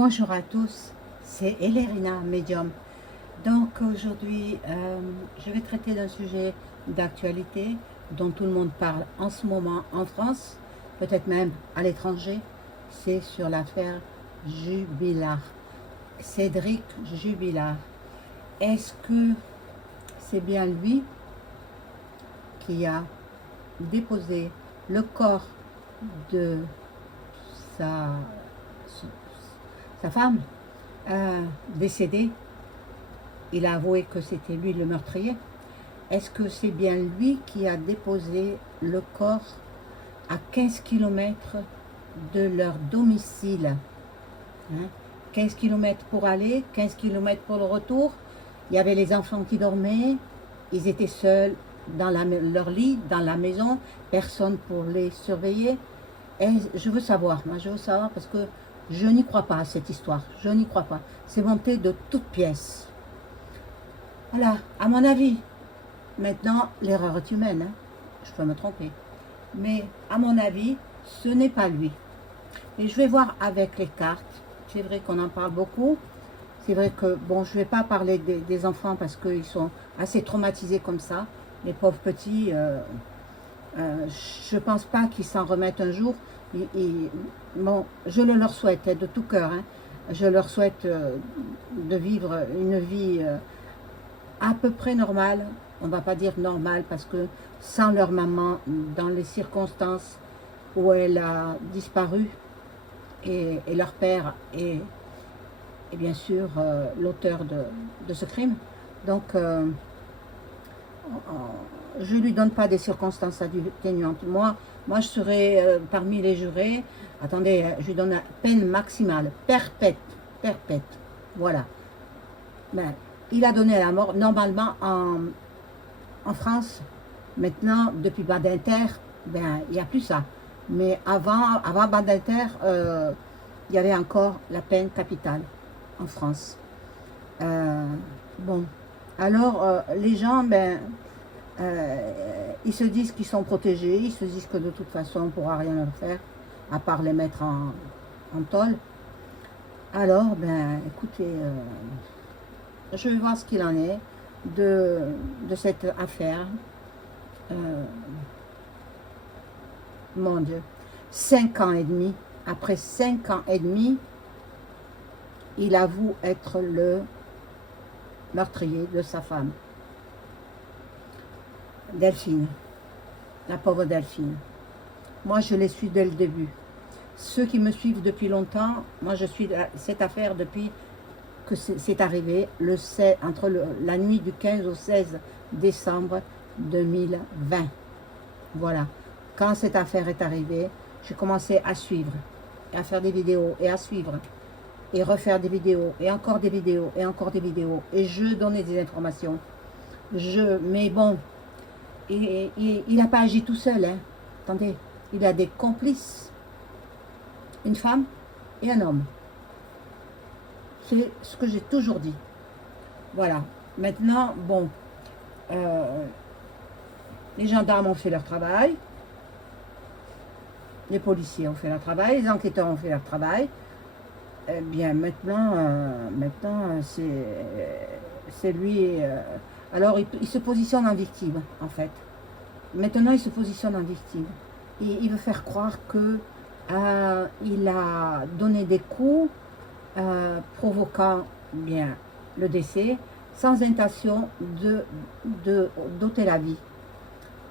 Bonjour à tous, c'est Elérina, médium. Donc aujourd'hui, je vais traiter d'un sujet d'actualité dont tout le monde parle en ce moment en France, peut-être même à l'étranger. C'est sur l'affaire Jubilard, Cédric Jubilard. Est-ce que c'est bien lui qui a déposé le corps de sa, sa femme décédée? Il a avoué que c'était lui le meurtrier. Est-ce que c'est bien lui qui a déposé le corps à 15 km de leur domicile, 15 km pour aller, 15 km pour le retour. Il y avait les enfants qui dormaient, ils étaient seuls dans leur lit, dans la maison, personne pour les surveiller. Et je veux savoir, moi je veux savoir parce que je n'y crois pas à cette histoire, je n'y crois pas. C'est monté de toutes pièces. Voilà, à mon avis, maintenant l'erreur est humaine, je peux me tromper. Mais à mon avis, ce n'est pas lui. Et je vais voir avec les cartes. C'est vrai qu'on en parle beaucoup. C'est vrai que, bon, je ne vais pas parler des enfants parce qu'ils sont assez traumatisés comme ça. Les pauvres petits, je ne pense pas qu'ils s'en remettent un jour. Bon, je le leur souhaite de tout cœur. Je leur souhaite de vivre une vie à peu près normale. On ne va pas dire normale parce que sans leur maman, dans les circonstances où elle a disparu, et leur père est bien sûr l'auteur de ce crime. Donc, je ne lui donne pas des circonstances atténuantes. Moi je serai parmi les jurés. Attendez, je lui donne la peine maximale, perpète, perpète. Voilà. Ben, il a donné la mort, normalement, en France. Maintenant, depuis Badinter, ben, il n'y a plus ça. Mais avant Badinter, il y avait encore la peine capitale en France. Bon, alors les gens, ben, ils se disent qu'ils sont protégés, ils se disent que de toute façon on ne pourra rien leur faire, à part les mettre en tôle. Alors, ben, écoutez, je vais voir ce qu'il en est de cette affaire. Mon Dieu, 5 ans et demi, après 5 ans et demi, il avoue être le meurtrier de sa femme. Delphine, la pauvre Delphine. Moi, je les suis dès le début. Ceux qui me suivent depuis longtemps, moi, je suis cette affaire depuis que c'est arrivé, entre la nuit du 15 au 16 décembre 2020. Voilà. Quand cette affaire est arrivée, j'ai commencé à suivre, et à faire des vidéos, et à suivre, et refaire des vidéos, et encore des vidéos, et encore des vidéos, et je donnais des informations. Mais bon, il n'a pas agi tout seul, Attendez, il a des complices, une femme et un homme. C'est ce que j'ai toujours dit. Voilà. Maintenant, bon, les gendarmes ont fait leur travail, les policiers ont fait leur travail, les enquêteurs ont fait leur travail. Eh bien, maintenant c'est lui. Alors, il se positionne en victime, en fait. Maintenant, il se positionne en victime. Il veut faire croire que il a donné des coups provoquant bien le décès, sans intention d'ôter la vie.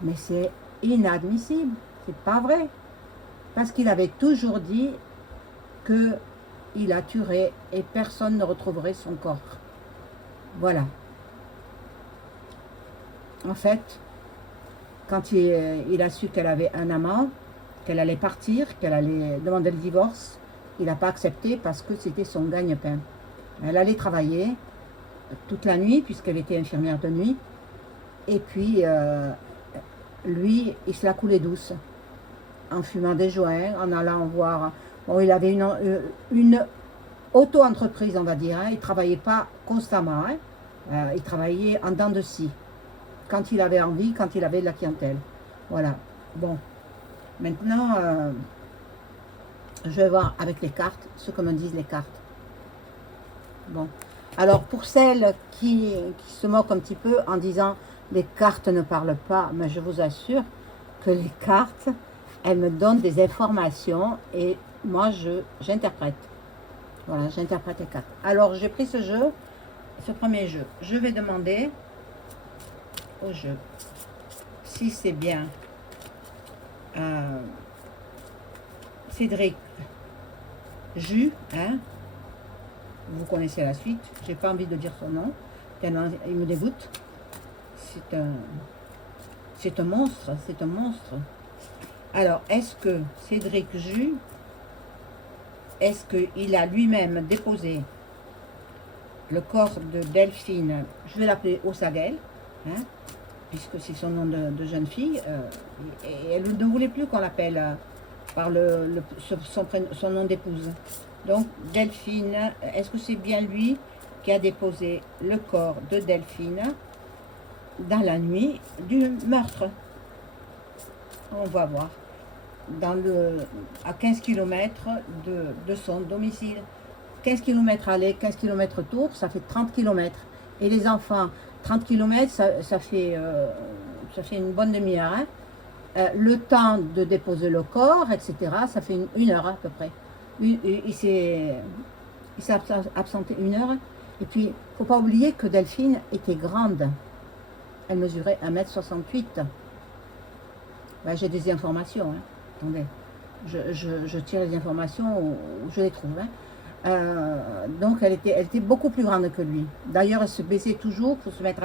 Mais c'est inadmissible, c'est pas vrai. Parce qu'il avait toujours dit qu'il a tué et personne ne retrouverait son corps. Voilà. En fait, quand il a su qu'elle avait un amant, qu'elle allait partir, qu'elle allait demander le divorce, il n'a pas accepté parce que c'était son gagne-pain. Elle allait travailler toute la nuit puisqu'elle était infirmière de nuit. Et puis, lui, il se la coulait douce en fumant des joints, en allant voir. Bon, il avait une auto-entreprise, on va dire. Il ne travaillait pas constamment. Il travaillait en dents de scie. Quand il avait envie, quand il avait de la clientèle. Voilà. Bon. Maintenant, je vais voir avec les cartes ce que me disent les cartes. Bon. Alors, pour celles qui se moquent un petit peu en disant les cartes ne parlent pas, mais je vous assure que les cartes, elles me donnent des informations et moi, j'interprète. Voilà, j'interprète les cartes. Alors, j'ai pris ce jeu, ce premier jeu. Je vais demander au jeu si c'est bien Cédric Jus, hein, vous connaissez la suite, j'ai pas envie de dire son nom, tellement il me dégoûte. C'est un monstre, c'est un monstre. Alors, est-ce que Cédric Jus, est-ce qu'il a lui-même déposé le corps de Delphine, je vais l'appeler Osaguel, hein, puisque c'est son nom de jeune fille, et elle ne voulait plus qu'on l'appelle par son nom d'épouse. Donc, Delphine, est-ce que c'est bien lui qui a déposé le corps de Delphine dans la nuit du meurtre? On va voir. À 15 km de son domicile. 15 km aller, 15 km retour, ça fait 30 km. Et les enfants, 30 km, ça fait une bonne demi-heure. Hein. Le temps de déposer le corps, etc., ça fait une heure à peu près. Il s'est absenté une heure. Et puis, il ne faut pas oublier que Delphine était grande. Elle mesurait 1,68 m. Ben, j'ai des informations. Hein. Attendez, je tire les informations où je les trouve. Hein. Donc, elle était beaucoup plus grande que lui. D'ailleurs, elle se baissait toujours pour se mettre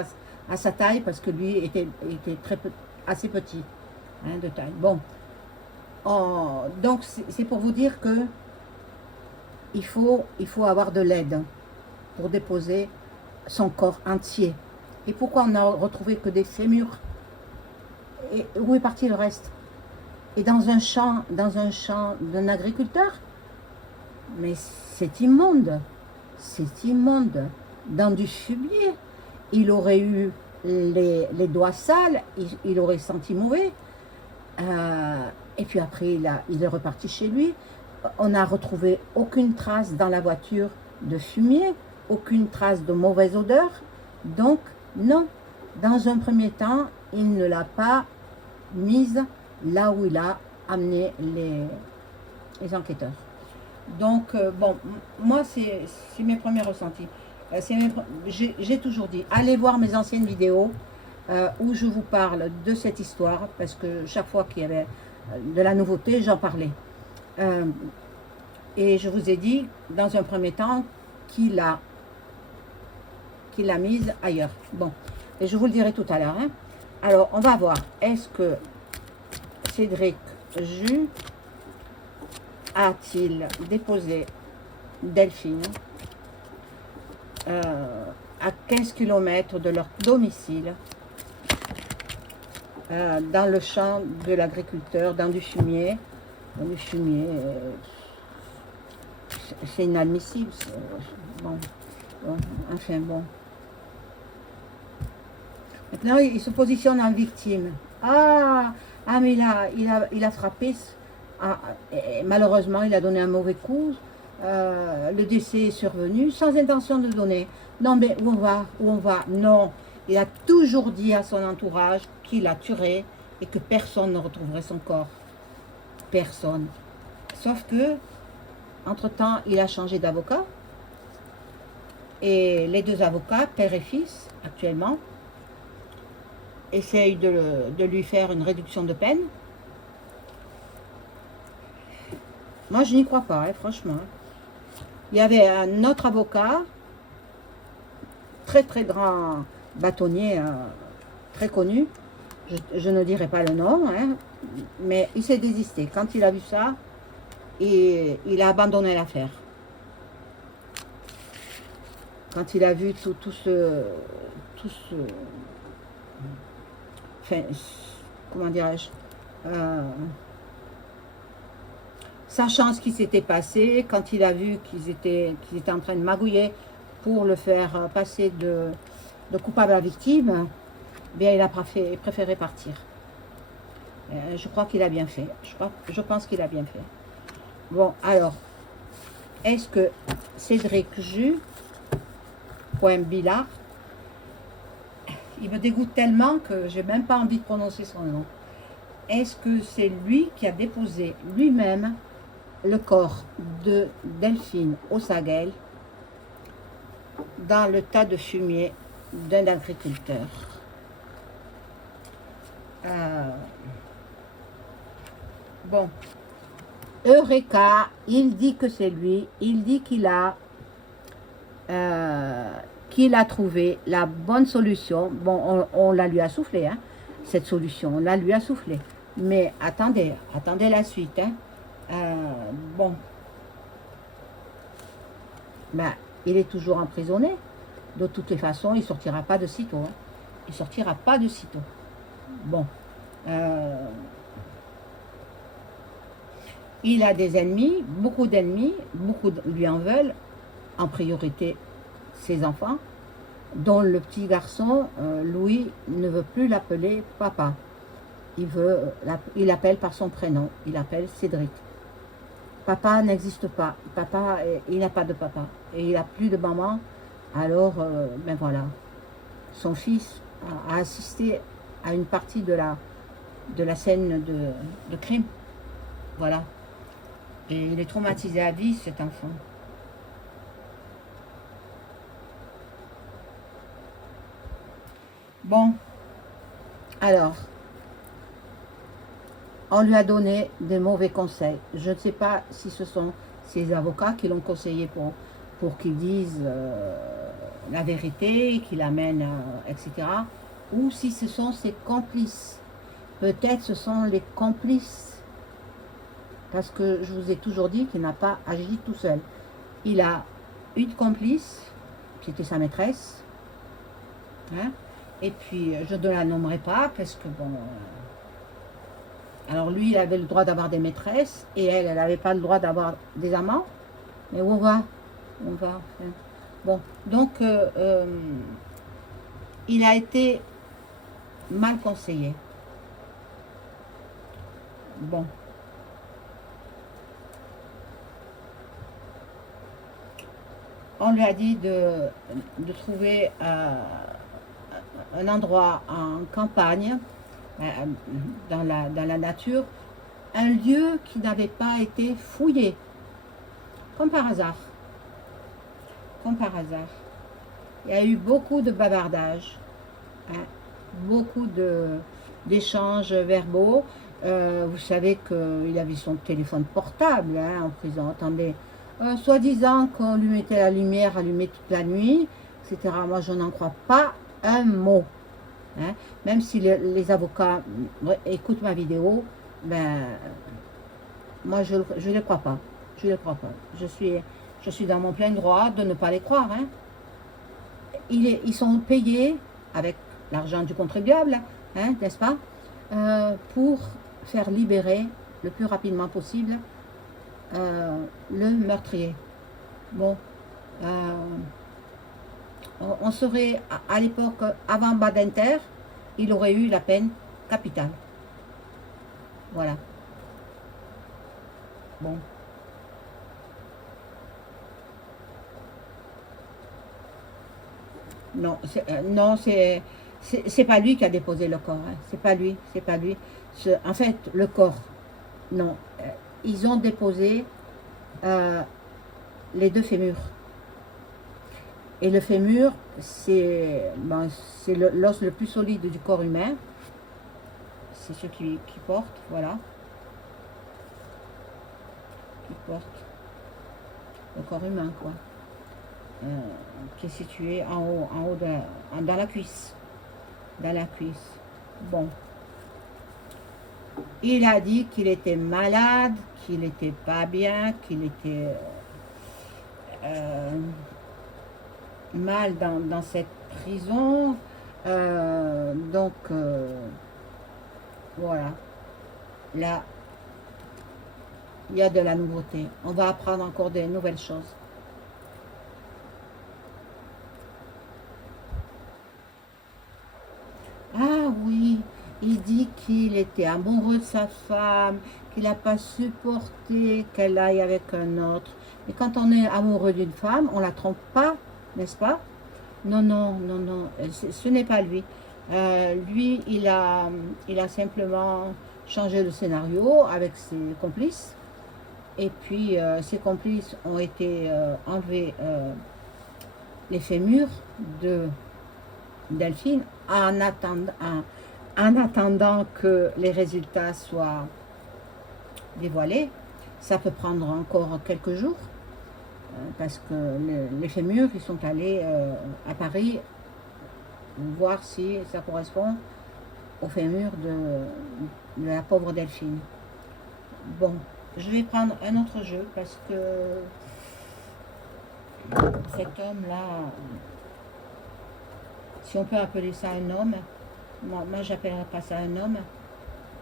à sa taille parce que lui était assez petit, hein, de taille. Bon, donc c'est pour vous dire que il faut avoir de l'aide pour déposer son corps entier. Et pourquoi on n'a retrouvé que des fémurs? Et où est parti le reste? Et dans un champ d'un agriculteur? Mais c'est immonde. C'est immonde. Dans du fumier. Il aurait eu les doigts sales, il aurait senti mauvais. Et puis après, il est reparti chez lui. On n'a retrouvé aucune trace dans la voiture de fumier, aucune trace de mauvaise odeur. Donc, non. Dans un premier temps, il ne l'a pas mise là où il a amené les enquêteurs. Donc, bon, moi, c'est mes premiers ressentis. J'ai toujours dit, allez voir mes anciennes vidéos où je vous parle de cette histoire, parce que chaque fois qu'il y avait de la nouveauté, j'en parlais. Et je vous ai dit, dans un premier temps, qu'il l'a mise ailleurs. Bon, et je vous le dirai tout à l'heure. Hein. Alors, on va voir, est-ce que Cédric Jus a-t-il déposé Delphine à 15 km de leur domicile, dans le champ de l'agriculteur, dans du fumier. Dans du fumier, c'est inadmissible. Bon, enfin bon. Maintenant, il se positionne en victime. Ah, mais il a frappé. Et malheureusement, il a donné un mauvais coup. Le décès est survenu sans intention de donner. Non, mais où on va? Non, il a toujours dit à son entourage qu'il a tué et que personne ne retrouverait son corps. Personne. Sauf que, entre-temps, il a changé d'avocat. Et les deux avocats, père et fils, actuellement, essayent de lui faire une réduction de peine. Moi, je n'y crois pas, hein, franchement. Il y avait un autre avocat, très très grand bâtonnier, très connu. Je ne dirai pas le nom, hein, mais il s'est désisté. Quand il a vu ça, il a abandonné l'affaire. Quand il a vu tout ce enfin, comment dirais-je, sachant ce qui s'était passé, quand il a vu qu'ils étaient en train de magouiller pour le faire passer de coupable à victime, bien il a préféré partir. Je crois qu'il a bien fait. Je pense qu'il a bien fait. Bon, alors, est-ce que Cédric Jus Billard. Il me dégoûte tellement que j'ai même pas envie de prononcer son nom. Est-ce que c'est lui qui a déposé lui-même le corps de Delphine Ossagel dans le tas de fumier d'un agriculteur? Bon, Eureka, il dit que c'est lui, il dit qu'il a trouvé la bonne solution. Bon, on la lui a soufflé, hein, cette solution, on la lui a soufflé. Mais attendez la suite. Hein. Bon, ben, il est toujours emprisonné. De toutes les façons, il ne sortira pas de sitôt. Hein. Il ne sortira pas de sitôt. Bon. Il a des ennemis, beaucoup lui en veulent, en priorité ses enfants, dont le petit garçon, Louis, ne veut plus l'appeler papa. Il appelle par son prénom, il appelle Cédric. Papa n'existe pas, papa, il n'a pas de papa, et il n'a plus de maman, alors, ben voilà, son fils a assisté à une partie de la scène de crime, voilà, et il est traumatisé à vie, cet enfant. Bon, alors, on lui a donné des mauvais conseils. Je ne sais pas si ce sont ses avocats qui l'ont conseillé pour qu'il dise la vérité, qu'il amène, etc. Ou si ce sont ses complices. Peut-être ce sont les complices. Parce que je vous ai toujours dit qu'il n'a pas agi tout seul. Il a une complice, c'était sa maîtresse. Hein, et puis, je ne la nommerai pas parce que, bon... alors, lui, il avait le droit d'avoir des maîtresses et elle n'avait pas le droit d'avoir des amants. Mais où on va? On va... Enfin, bon, donc, il a été mal conseillé. Bon. On lui a dit de trouver un endroit en campagne, dans la nature, un lieu qui n'avait pas été fouillé, comme par hasard. Comme par hasard. Il y a eu beaucoup de bavardages, hein, beaucoup d'échanges verbaux. Vous savez qu'il avait son téléphone portable, hein, en prison. Attendez, soi-disant qu'on lui mettait la lumière allumée toute la nuit, etc. Moi, je n'en crois pas un mot. Hein. Même si les avocats écoutent ma vidéo, ben, moi, je ne les crois pas. Je ne les crois pas. Je suis dans mon plein droit de ne pas les croire. Hein. Ils sont payés avec l'argent du contribuable, hein, n'est-ce pas, pour faire libérer le plus rapidement possible le meurtrier. Bon, on serait à l'époque avant Badinter, il aurait eu la peine capitale. Voilà. Bon. Non, c'est pas lui qui a déposé le corps. Hein. C'est pas lui. En fait, le corps, non. Ils ont déposé les deux fémurs. Et le fémur, c'est l'os le plus solide du corps humain. C'est ce qui porte, voilà. Qui porte le corps humain, quoi. Qui est situé en haut dans la cuisse. Dans la cuisse. Bon. Il a dit qu'il était malade, qu'il n'était pas bien, qu'il était mal dans cette prison. Donc, voilà. Là, il y a de la nouveauté. On va apprendre encore des nouvelles choses. Ah oui, il dit qu'il était amoureux de sa femme, qu'il n'a pas supporté qu'elle aille avec un autre. Et quand on est amoureux d'une femme, on ne la trompe pas, n'est-ce pas? Non, non, non, non, ce n'est pas lui. Lui, il a simplement changé le scénario avec ses complices. Et puis, ses complices ont été enlever les fémurs de Delphine en attendant que les résultats soient dévoilés. Ça peut prendre encore quelques jours parce que les fémurs, ils sont allés à Paris voir si ça correspond au fémur de la pauvre Delphine. Bon, je vais prendre un autre jeu parce que cet homme-là, si on peut appeler ça un homme, moi j'appellerais pas ça un homme,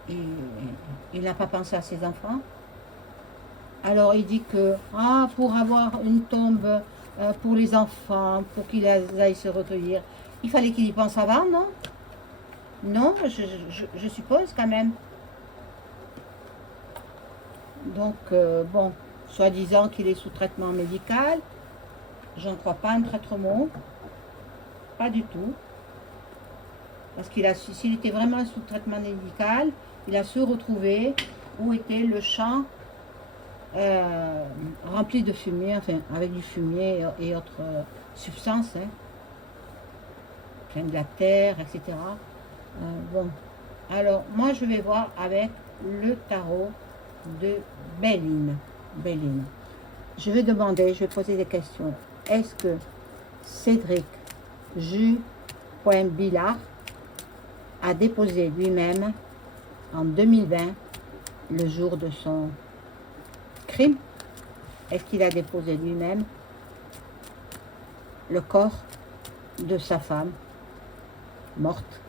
et il n'a pas pensé à ses enfants. Alors il dit que pour avoir une tombe pour les enfants, pour qu'ils aillent se recueillir, il fallait qu'il y pense avant, non? Non, je suppose quand même. Donc, bon, soi-disant qu'il est sous traitement médical, j'en crois pas un traître mot, pas du tout. Parce s'il était vraiment sous traitement médical, il a su retrouver où était le champ rempli de fumier, enfin avec du fumier et autres substances, hein, plein de la terre, etc. Bon, alors moi je vais voir avec le tarot de Béline. Béline. Je vais demander, je vais poser des questions. Est-ce que Cédric J.Billard a déposé lui-même en 2020, le jour de son crime, est-ce qu'il a déposé lui-même le corps de sa femme morte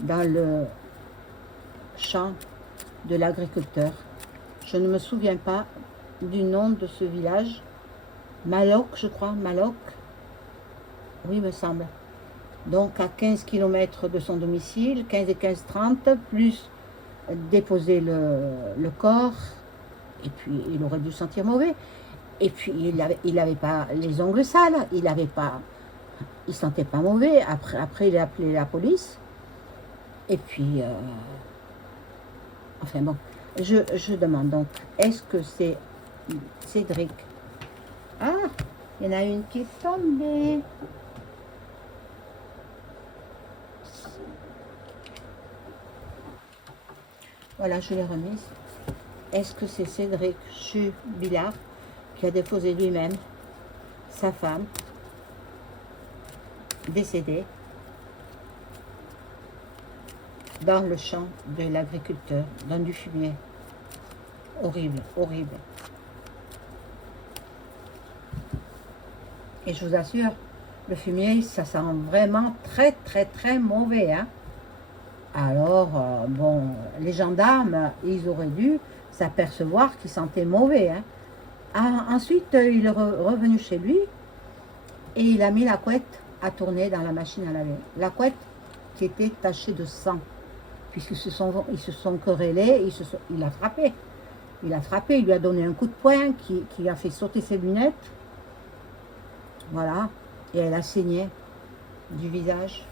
dans le champ de l'agriculteur? Je ne me souviens pas du nom de ce village. Maloc, je crois, Maloc. Oui, me semble. Donc à 15 km de son domicile, 15 et 15-30, plus déposer le corps, et puis il aurait dû sentir mauvais. Et puis il avait pas les ongles sales, il sentait pas mauvais. Après il a appelé la police. Et puis, enfin bon, je demande donc, est-ce que c'est Cédric? Ah, il y en a une qui est tombée. Voilà, je l'ai remise. Est-ce que c'est Cédric Billard qui a déposé lui-même sa femme décédée dans le champ de l'agriculteur, dans du fumier? Horrible, horrible. Et je vous assure, le fumier, ça sent vraiment très, très, très mauvais, hein. Alors, bon, les gendarmes, ils auraient dû s'apercevoir qu'il sentait mauvais, hein. Ensuite, il est revenu chez lui et il a mis la couette à tourner dans la machine à laver. La couette qui était tachée de sang, puisqu'ils se sont querellés, il a frappé. Il a frappé, il lui a donné un coup de poing qui a fait sauter ses lunettes. Voilà, et elle a saigné du visage.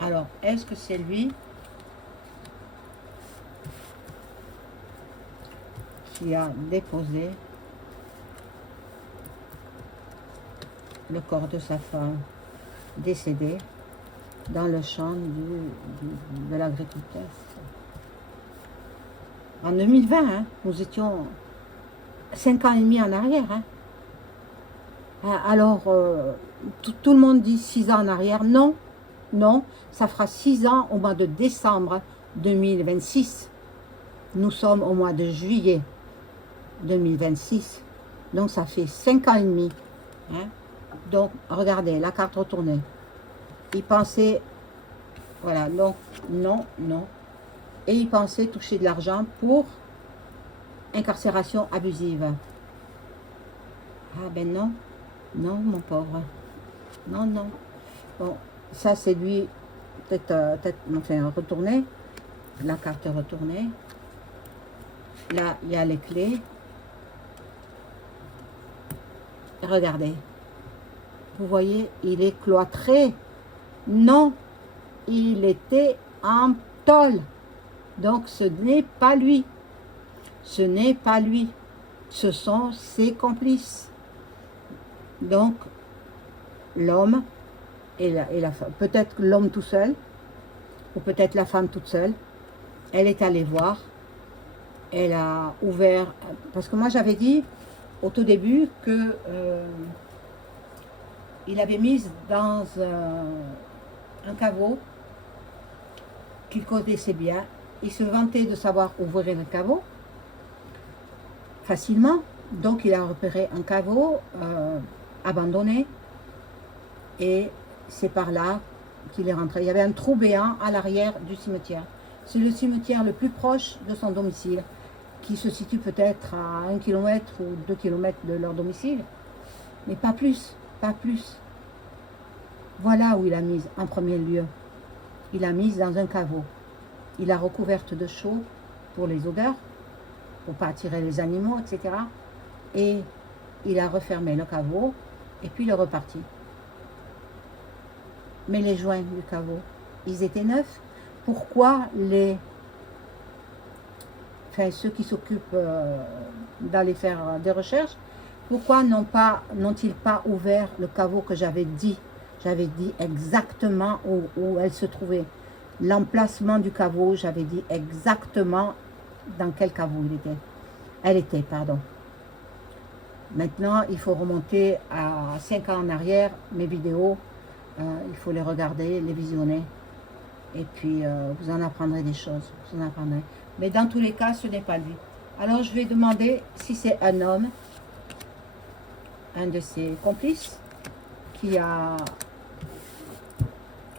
Alors, est-ce que c'est lui qui a déposé le corps de sa femme décédée dans le champ de l'agriculteur? En 2020, hein, nous étions 5 ans et demi en arrière, hein. Alors, tout le monde dit 6 ans en arrière. Non, non, ça fera 6 ans au mois de décembre 2026. Nous sommes au mois de juillet 2026. Donc, ça fait 5 ans et demi. Hein. Donc, regardez, la carte retournée. Il pensait, voilà, donc, non, non. Et il pensait toucher de l'argent pour incarcération abusive. Ah ben non. Non, mon pauvre. Non, non. Bon, ça c'est lui, enfin, retourné. La carte retournée. Là, il y a les clés. Regardez. Vous voyez, il est cloîtré. Non, il était en tôle. Donc ce n'est pas lui. Ce n'est pas lui. Ce sont ses complices. Donc l'homme et la femme, peut-être l'homme tout seul, ou peut-être la femme toute seule, elle est allée voir, elle a ouvert, parce que moi j'avais dit au tout début que il avait mis dans un caveau qu'il connaissait bien. Il se vantait de savoir ouvrir un caveau facilement. Donc il a repéré un caveau abandonné et c'est par là qu'il est rentré. Il y avait un trou béant à l'arrière du cimetière. C'est le cimetière le plus proche de son domicile, qui se situe peut-être à 1 km ou 2 km de leur domicile, mais pas plus, pas plus. Voilà où il a mis en premier lieu. Il a mis dans un caveau. Il a recouverte de chaux pour les odeurs, pour ne pas attirer les animaux, etc. Et il a refermé le caveau et puis il est reparti. Mais les joints du caveau, ils étaient neufs. Pourquoi ceux qui s'occupent d'aller faire des recherches, pourquoi n'ont-ils pas ouvert le caveau que j'avais dit? J'avais dit exactement où elle se trouvait. L'emplacement du caveau, j'avais dit exactement dans quel caveau il était. Elle était, pardon. Maintenant, il faut remonter à 5 ans en arrière, mes vidéos. Il faut les regarder, les visionner. Et puis, vous en apprendrez des choses. Vous en apprendrez. Mais dans tous les cas, ce n'est pas lui. Alors, je vais demander si c'est un homme, un de ses complices, qui a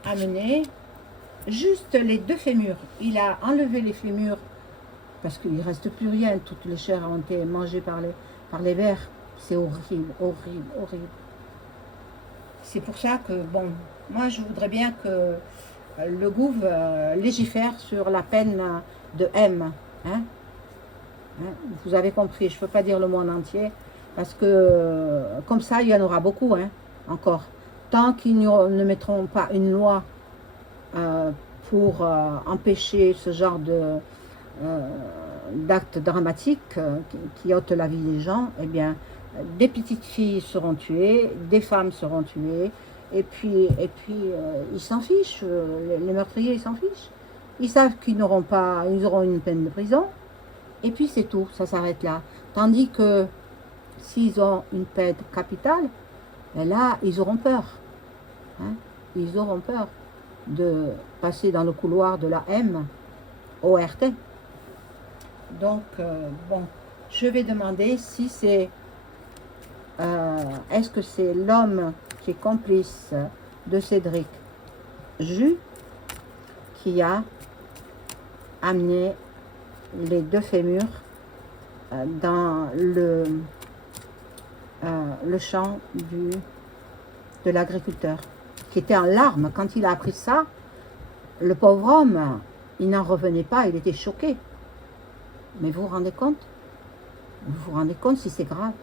amené juste les 2 fémurs. Il a enlevé les fémurs parce qu'il ne reste plus rien. Toutes les chairs ont été mangées par les vers. C'est horrible, horrible, horrible. C'est pour ça que, bon, moi je voudrais bien que le gouv légifère sur la peine de M. Hein? Vous avez compris, je ne peux pas dire le mot en entier, parce que comme ça, il y en aura beaucoup, hein, encore. Tant qu'ils ne mettront pas une loi pour empêcher ce genre d'actes dramatiques qui ôtent la vie des gens, eh bien, des petites filles seront tuées, des femmes seront tuées, et puis ils s'en fichent, les meurtriers, ils s'en fichent. Ils savent qu'ils n'auront pas, ils auront une peine de prison, et puis c'est tout, ça s'arrête là. Tandis que s'ils ont une peine capitale, ben là, ils auront peur. Hein? Ils auront peur de passer dans le couloir de la M au RT. Donc, bon, je vais demander si c'est... est-ce que c'est l'homme qui est complice de Cédric Jus qui a amené les 2 fémurs dans le champ de l'agriculteur, qui était en larmes quand il a appris ça. Le pauvre homme, il n'en revenait pas, il était choqué. Mais vous vous rendez compte? Vous vous rendez compte si c'est grave?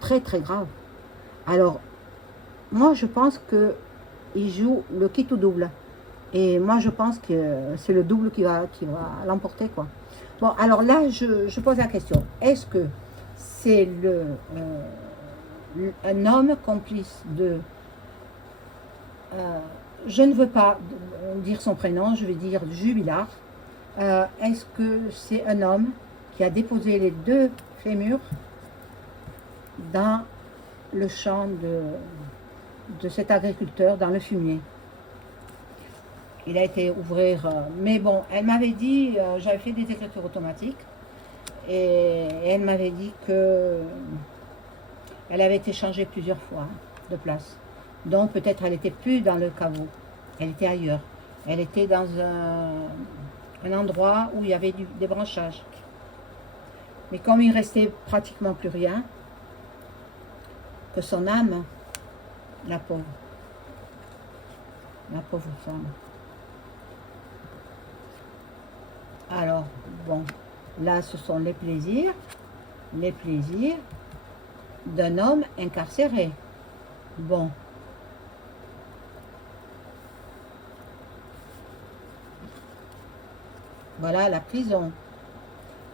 Très très grave. Alors, moi je pense qu'il joue le kit ou double. Et moi je pense que c'est le double qui va l'emporter, quoi. Bon, alors là, je pose la question. Est-ce que c'est un homme complice de... je ne veux pas dire son prénom, je vais dire Jubilard. Est-ce que c'est un homme qui a déposé les 2 fémurs dans le champ de cet agriculteur, dans le fumier? Il a été ouvrir, mais bon, elle m'avait dit, j'avais fait des écritures automatiques, et elle m'avait dit que elle avait été changée plusieurs fois de place. Donc peut-être elle n'était plus dans le caveau, elle était ailleurs. Elle était dans un endroit où il y avait des branchages. Mais comme il restait pratiquement plus rien, que son âme, la pauvre femme. Alors, bon, là ce sont les plaisirs d'un homme incarcéré. Bon, voilà la prison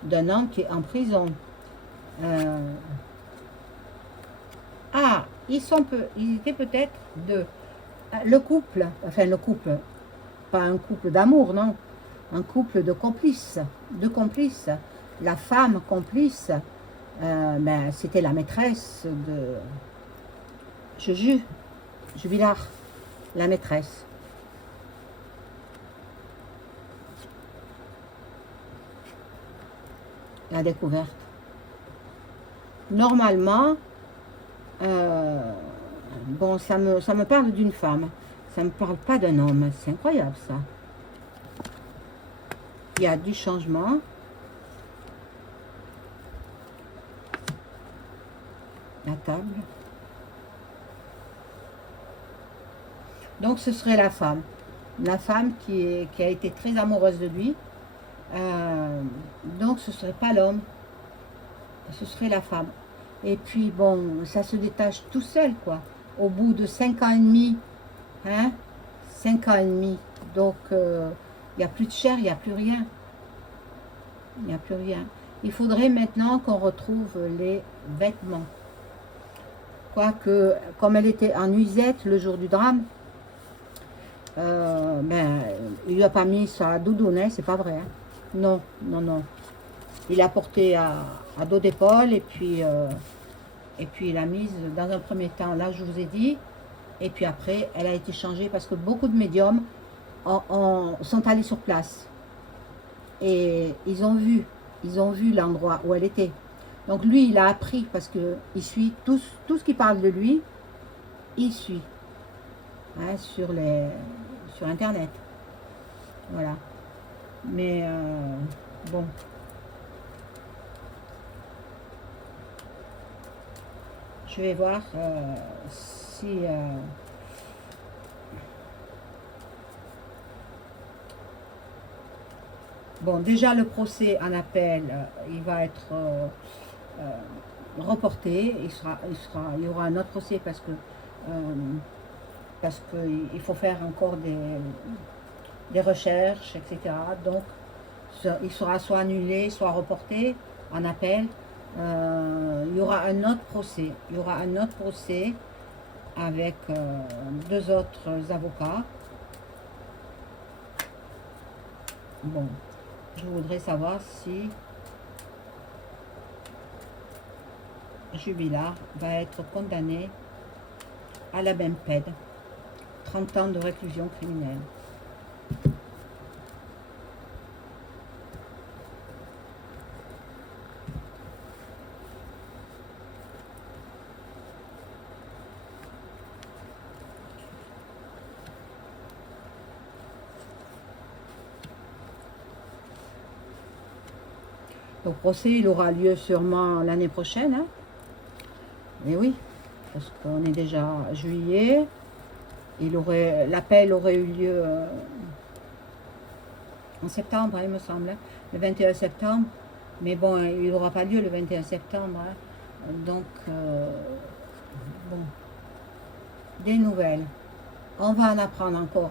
d'un homme qui est en prison. Euh, ah, ils étaient peut-être deux. Le couple, enfin le couple, pas un couple d'amour, non, un couple de complices, deux complices. La femme complice, ben, c'était la maîtresse de Jubilard, la maîtresse. La découverte. Normalement, euh, bon, ça me parle d'une femme, ça me parle pas d'un homme. C'est incroyable ça. Il y a du changement. La table. Donc ce serait la femme. La femme qui a été très amoureuse de lui. Donc ce serait pas l'homme. Ce serait la femme. Et puis bon, ça se détache tout seul quoi. Au bout de 5 ans et demi. Hein, 5 ans et demi. Donc il n'y a plus de chair, il n'y a plus rien. Il n'y a plus rien. Il faudrait maintenant qu'on retrouve les vêtements. Quoique, comme elle était en nuisette le jour du drame, ben, il lui a pas mis sa doudoune, hein, c'est pas vrai. Hein. Non, non, non. Il l'a portée à dos d'épaule et puis il l'a mise dans un premier temps, là je vous ai dit, et puis après elle a été changée parce que beaucoup de médiums sont allés sur place et ils ont vu l'endroit où elle était. Donc lui il a appris parce que il suit tout ce qui parle de lui, il suit hein, sur internet. Voilà. Mais bon. Je vais voir si... Bon, déjà le procès en appel, il va être reporté. Il y aura un autre procès parce qu'il faut faire encore des recherches, etc. Donc, il sera soit annulé, soit reporté en appel. Il y aura un autre procès. Il y aura un autre procès avec deux autres avocats. Bon, je voudrais savoir si Jubilard va être condamné à la même peine, 30 ans de réclusion criminelle. Le procès, il aura lieu sûrement l'année prochaine. Hein. Et oui, parce qu'on est déjà juillet. L'appel aurait eu lieu en septembre, hein, il me semble, hein, le 21 septembre. Mais bon, il n'aura pas lieu le 21 septembre. Hein. Donc, bon, des nouvelles. On va en apprendre encore.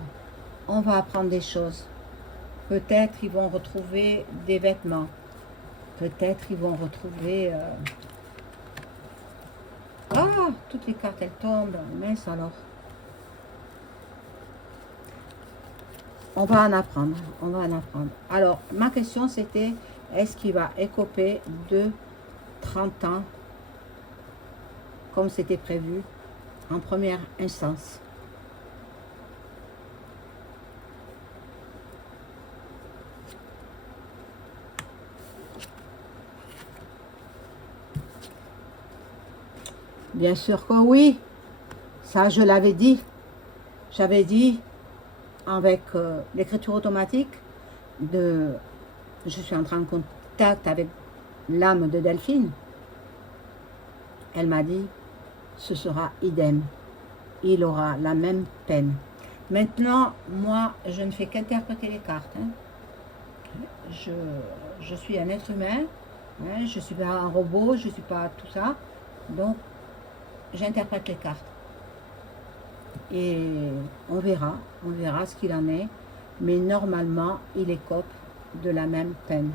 On va apprendre des choses. Peut-être ils vont retrouver des vêtements. Peut-être ils vont retrouver... Ah, toutes les cartes, elles tombent. Mince alors. On va en apprendre. On va en apprendre. Alors, ma question, c'était, est-ce qu'il va écoper de 30 ans, comme c'était prévu, en première instance? Bien sûr que oui. Ça, je l'avais dit. J'avais dit, avec l'écriture automatique, je suis entrée en contact avec l'âme de Delphine. Elle m'a dit, ce sera idem. Il aura la même peine. Maintenant, moi, je ne fais qu'interpréter les cartes. Hein. Je suis un être humain. Hein, je ne suis pas un robot, je ne suis pas tout ça. Donc, j'interprète les cartes. et on verra ce qu'il en est. Mais normalement, il écope de la même peine.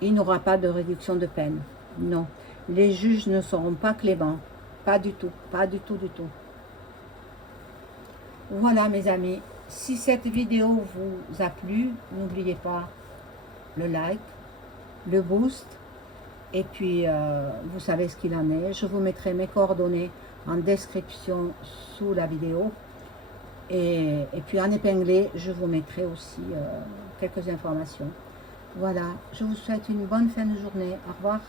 Il n'aura pas de réduction de peine. Non. Les juges ne seront pas cléments. Pas du tout. Pas du tout, du tout. Voilà mes amis. Si cette vidéo vous a plu, n'oubliez pas le like, le boost. Et puis, vous savez ce qu'il en est. Je vous mettrai mes coordonnées en description sous la vidéo. Et puis en épinglé, je vous mettrai aussi quelques informations. Voilà, je vous souhaite une bonne fin de journée. Au revoir.